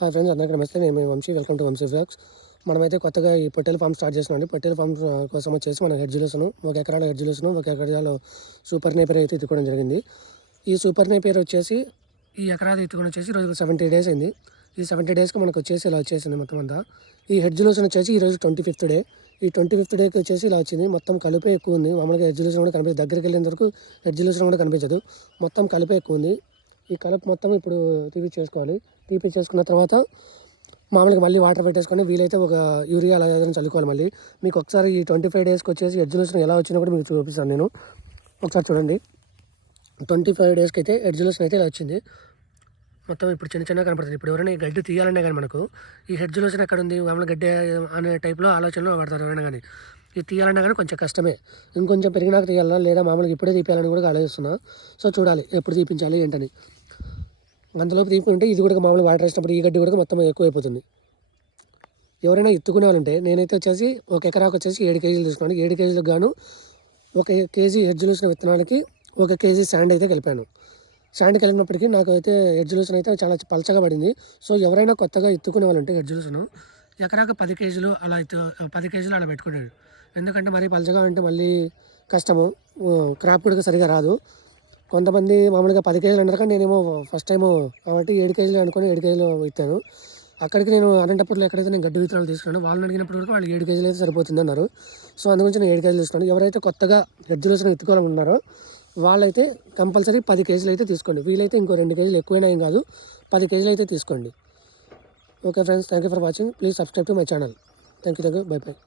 Hi friends, అందరికీ నమస్తే. నేను మీ Vamshi. Welcome to Vamshi vlogs. మనమైతే కొత్తగా ఈ పొట్టేల ఫామ్ స్టార్ట్ చేస్తున్నామండి. పొట్టేల ఫామ్ కోసం వచ్చేసి మన హెడ్ జ్యూస్ను 1 ఎకరాలో హెడ్ జ్యూస్ను 1 ఎకరాలో సూపర్ నేపియర్ అయితే ఎత్తుకోవడం జరిగింది. ఈ సూపర్ నేపియర్ వచ్చేసి ఈ ఎకరాది ఎత్తుకొని వచ్చేసి ఈరోజు 70 డేస్ అయింది. ఈ 70 డేస్కి మనకు వచ్చేసి ఇలా వచ్చేసింది మొత్తం అంతా. ఈ హెడ్ జ్యూస్ వచ్చేసి ఈరోజు 25th డే. ఈ 25th డేకి వచ్చేసి ఇలా వచ్చింది. మొత్తం కలిపే ఎక్కువ ఉంది. మామూలుగా హెడ్ జ్యూస్ కూడా కనిపించదు, దగ్గరికి వెళ్ళేంత వరకు హెడ్ జ్యూస్ కూడా కనిపించదు. మొత్తం కలిపే ఎక్కువ ఉంది. ఈ కలుపు మొత్తం ఇప్పుడు తీపిచ్చేసుకోవాలి. తీపిచ్చేసుకున్న తర్వాత మామూలుగా మళ్ళీ వాటర్ పెట్టేసుకొని వీలైతే ఒక యూరియా అలా ఏదైనా చల్లుకోవాలి. మళ్ళీ మీకు ఒకసారి ఈ 25 డేస్కి వచ్చేసి హెడ్ జ్యూస్ను ఎలా వచ్చినా కూడా మీకు చూపిస్తాను నేను. ఒకసారి చూడండి. 25 డేస్కి అయితే హెడ్ జ్యూస్ని అయితే ఇలా వచ్చింది. మొత్తం ఇప్పుడు చిన్న చిన్నగా కనపడుతుంది. ఇప్పుడు ఎవరైనా ఈ గడ్డి తీయాలనే కానీ మనకు ఈ హెడ్ జ్యూస్ని ఎక్కడ ఉంది మామూలుగా గడ్డి అనే టైప్లో ఆలోచనలో పడతారు ఎవరైనా కానీ. ఇది తీయాలన్నా కానీ కొంచెం కష్టమే. ఇంకొంచెం పెరిగినాక తీయాలన్నా లేదా మామూలుగా ఇప్పుడే తీయాలని కూడా ఆలోచిస్తున్నా. సో చూడాలి ఎప్పుడు తీపించాలి ఏంటని. అంతలోపు తీసుకుంటే ఇది కూడా మామూలుగా వాటర్ వేసినప్పుడు ఈ గడ్డి కూడా మొత్తం ఎక్కువైపోతుంది. ఎవరైనా ఎత్తుకునే వాళ్ళంటే నేనైతే వచ్చేసి 1 ఎకరాకు వచ్చేసి 7 కేజీలు తీసుకున్నాను. 7 కేజీలకు గాను 1 కేజీ హెడ్ జ్యూస్న విత్తనాలకి 1 కేజీ శాండ్ అయితే కలిపాను. శాండ్ కలిపినప్పటికీ నాకు అయితే హెడ్ జ్యూస్న అయితే చాలా పలచగా పడింది. సో ఎవరైనా కొత్తగా ఎత్తుకునే వాళ్ళంటే హెడ్ జ్యూస్ను ఎకరాకు 10 కేజీలు అలా 10 కేజీలు అలా పెట్టుకున్నాడు. ఎందుకంటే మరీ పలచగా అంటే మళ్ళీ కష్టము, క్రాప్ కూడా సరిగా రాదు. కొంతమంది మామూలుగా 10 కేజీలు అంటారు, కానీ నేనేమో ఫస్ట్ టైము కాబట్టి 7 కేజీలు అనుకుని 7 కేజీలు ఇస్తాను. అక్కడికి నేను అనంతపూర్లో ఎక్కడైతే నేను గడ్డి విత్తనాలు తీసుకున్నాను వాళ్ళని అడిగినప్పుడు కూడా వాళ్ళు 7 కేజీలు అయితే సరిపోతుంది అన్నారు. సో అందుగురించి నేను 7 కేజీలు తీసుకున్నాను. ఎవరైతే కొత్తగా హెడ్ జ్యూస్ని ఎత్తుకోవాలనుకున్నారో వాళ్ళైతే కంపల్సరీ 10 కేజీలు అయితే తీసుకోండి. వీలైతే ఇంకో 2 కేజీలు ఎక్కువైనా ఏం కాదు, 10 కేజీలు అయితే తీసుకోండి. Okay friends, thank you for watching. Please subscribe to my channel. Thank you. By by.